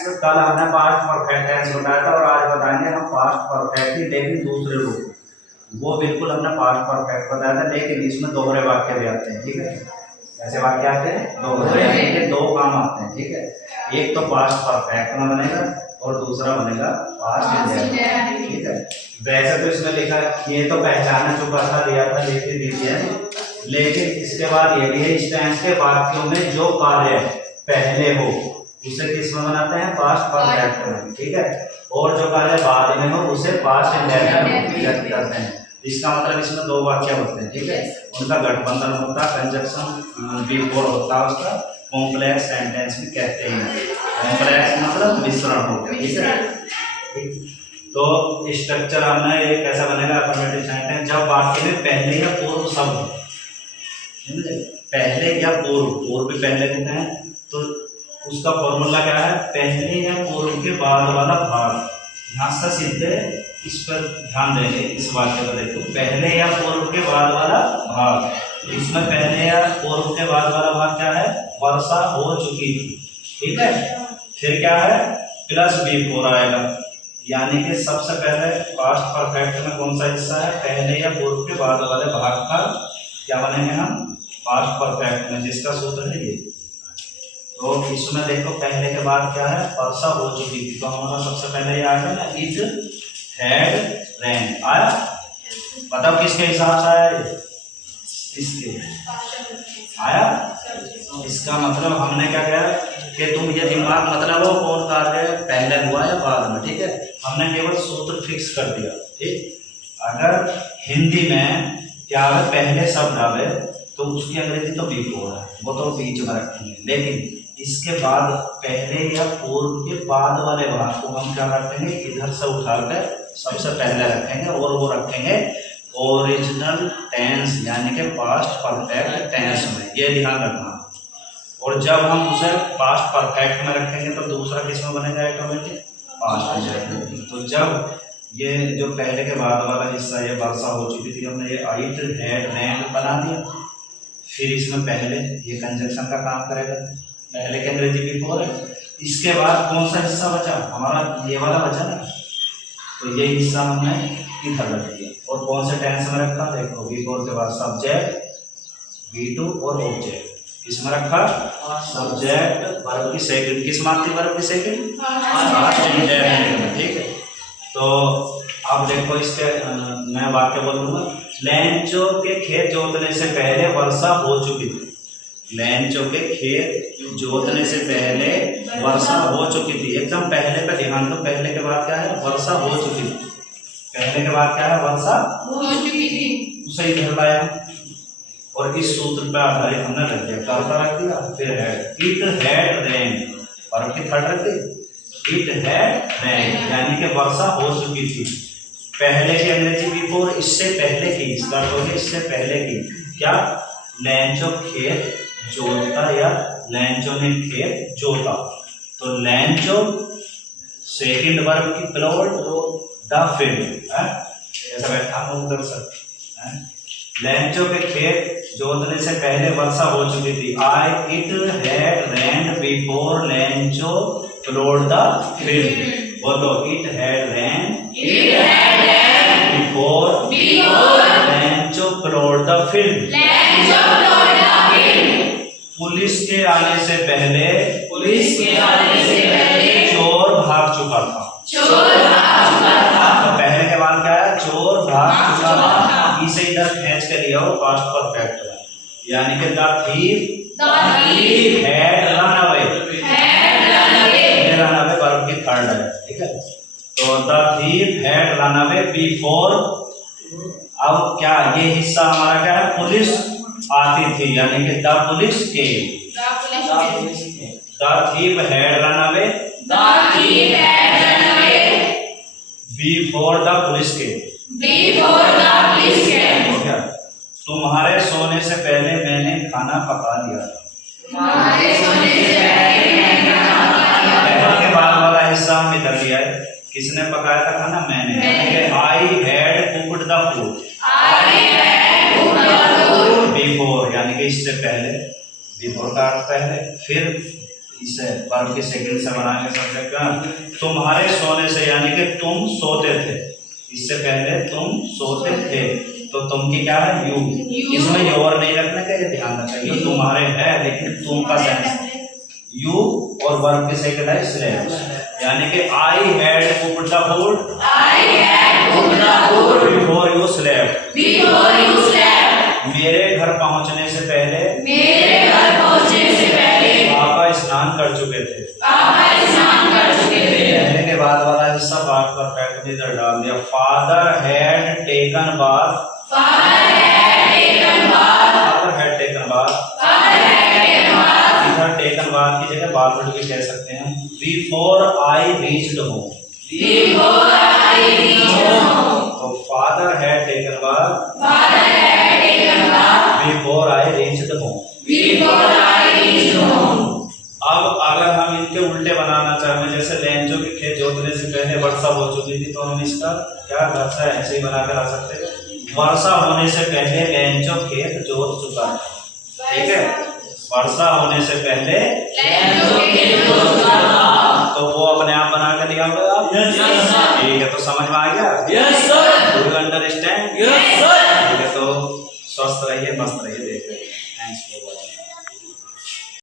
तो कल हमने पास्ट परफेक्ट टेंस बताया था और आज बताएंगे हम पास्ट परफेक्ट ही लेकिन दूसरे रूप। वो बिल्कुल हमने पास्ट परफेक्ट बताया था लेकिन इसमें दोहरे वाक्य भी आते हैं। ठीक है, ऐसे वाक्य आते हैं दोहरे, के दो काम आते हैं। ठीक है, एक तो पास्ट परफेक्ट में बनेगा और दूसरा बनेगा पास्ट इंडेफिनिट। ठीक है, वैसे तो इसमें लिखा ये तो पहचाना चुका था, दिया था, लिख दीजिए, लेकिन इसके बाद ये भी है इस टेंस के वाक्यों में जो कार्य पहले हो उसे किस में बनाते हैं, पास्ट परफेक्ट में। ठीक है, और जो कार्य बाद में हो उसे पास्ट इंडेफिनिट में व्यक्त करते हैं। इसका मतलब इसमें दो वाक्य होते हैं। ठीक है, उनका गठबंधन होता है, कंजक्शन बिफोर होता है उसका, कॉम्प्लेक्स सेंटेंस भी कहते हैं। कॉम्प्लेक्स मतलब मिश्रण हो गया। ठीक है, तो स्ट्रक्चर हमने ये कैसा बनेगा अफर्मेटिव सेंटेंस, जब वाक्य में पहले या पूर्व शब्द, पहले या पूर्व भी पहले होते हैं, तो उसका फॉर्मूला क्या है, पहले या पूर्व के बाद वाला भाग। यहाँ से सीधे इस पर ध्यान देंगे, इस वाक्य पर देखो, पहले या पूर्व के बाद वाला भाग। इसमें पहले या पूर्व के बाद वाला भाग क्या है, वर्षा हो चुकी थी। ठीक है, फिर क्या है, प्लस बिफोर आएगा, यानी कि सबसे पहले पास्ट परफेक्ट में कौन सा हिस्सा है, पहले या पूर्व के बाद वाले भाग का क्या बनेंगे हम, पास्ट परफेक्ट में, जिसका सूत्र है ये। तो इसमें देखो पहले के बाद क्या है, वर्षा हो चुकी थी, तो हमारा सबसे पहले ये आएगा ना, इट हैड रेन। आया, बताओ किसके हिसाब से आया, इसके आया। इसका मतलब हमने क्या किया कि तुम ये दिमाग मतलब हो कौन कार्य पहले हुआ या बाद में। ठीक है, हमने केवल सूत्र फिक्स कर दिया। ठीक, अगर हिंदी में क्या है, पहले शब्द आवे तो उसकी अंग्रेजी तो बिफोर है, वो तो बीच में रखेंगे, लेकिन इसके बाद पहले या पूर्व के बाद वाले भाग को हम क्या रखेंगे, इधर से उठाकर सबसे पहले रखेंगे, और वो रखेंगे ओरिजिनल टेंस यानी कि पास्ट परफेक्ट टेंस में, ये ध्यान रखना। और जब हम उसे पास्ट परफेक्ट में रखेंगे तो दूसरा किस में बनेगा, ऑटोमेटिक पास्ट इंडेफिनिट। तो जब ये जो पहले के बाद वाला हिस्सा, ये वर्षा हो चुकी थी, हमने ये इट हैड रेन बना दिया, फिर इसमें पहले ये कंजक्शन का काम करेगा, पहले के अंग्रेजी बिफोर है। इसके बाद कौन सा हिस्सा बचा हमारा, ये वाला बचा ना, तो ये हिस्सा हमने इधर रख दिया। और कौन से टेंस में रखा, देखो बिफोर के बाद सब्जेक्ट V2 और ऑब्जेक्ट, किसमें रखा, सब्जेक्ट वर्ब की सेकंड, किस मानती वर्ब की सेकंड, पास्ट इंडेफिनिट। ठीक है, तो अब देखो इसके मैं वाक्य बोलूंगा, लैंचो के खेत जोतने से पहले वर्षा हो चुकी थी। लैंचो के खेत जोतने से पहले वर्षा हो चुकी थी, एकदम पहले पे ध्यान दो, पहले के बाद क्या है, वर्षा हो चुकी थी, पहले के बाद क्या है, वर्षा हो चुकी थी, उसे इधर लाया और इस सूत्र पे आधारित हमने रख दिया, करता रख दिया, फिर है इट हैड रेन, वर्ब की थर्ड रख दी, इट हैड रेन यानी कि वर्षा हो चुकी थी। पहले की अंग्रेजी बिफोर, इससे पहले की, इसका मतलब इससे पहले की क्या, लैंचो खेत जोता या लैंचो ने खेत जोता, तो लैंचो सेकंड वर्ब की प्लॉट द फील्ड, ऐसा बैठा हूं उधर सर, लैंचो के खेत जोतने से पहले वर्षा हो चुकी थी। आई इट हैड रेन्ड बिफोर लैंचो प्लॉट द फील्ड, बोलो इट हैड रेन्ड बिफोर लैंचो प्लॉट द फील्ड। पुलिस के आने से पहले चोर भाग चुका था। तो पहले के बाद क्या है, चोर भाग चुका था, इसे इधर खींच के लिया हो पास्ट परफेक्ट में, यानी कि the thief had run away, run away verb की थर्ड है। ठीक है, तो the thief had run away before, अब क्या ये हिस्सा हमारा क्या है, पुलिस आती थी, यानी कि द पुलिस के, the thief had run away before the police के, तुम्हारे सोने से पहले मैंने खाना पका लिया था। पहले के बाद वाला हिस्सा हम इधर लिया है, किसने पकाया था खाना, मैंने, I had cooked the food before, यानी कि इससे पहले, बिफोर का अर्थ पहले, फिर इसे वर्ब के सेकंड से बनाएंगे सब्जेक्ट का। तुम्हारे सोने से यानी कि तुम सोते थे, इससे पहले तुम सोते थे, तो तुम की क्या है यू, इसमें योर नहीं रखना का, ये ध्यान रखना, ये तुम्हारे है लेकिन तुम का सेंस यू और वर्ब के सेकंड है स्लेप्ट, यानी कि I had cooked the food, before you slept, मेरे घर पहुंचने से पहले, पापा स्नान कर चुके थे। पहले के बाद वाला हिस्सा बात परफेक्ट में इधर डाल दिया। Father had taken bath, father had taken bath, इधर टेकन बाथ की जगह बाथरूम भी कह सकते हैं। बिफोर आई रीच्ड होम, तो father had taken bath, before I reached home. अब अगर हम इनके उल्टे बनाना चाहें, जैसे लैंचो के खेत जोतने से पहले वर्षा हो चुकी थी, तो हम इसका क्या वर्षा ऐसे ही बना कर आ सकते हैं, वर्षा होने से पहले लैंचो खेत जोत चुका है। ठीक है, वर्षा होने से पहले तो वो अपने आप बना कर दिया होगा आप। ठीक है, तो समझ में आ गया? Yes sir. Do you understand? Yes sir. ठीक है, तो स्वस्थ रहिए, मस्त रहिए, देखिए।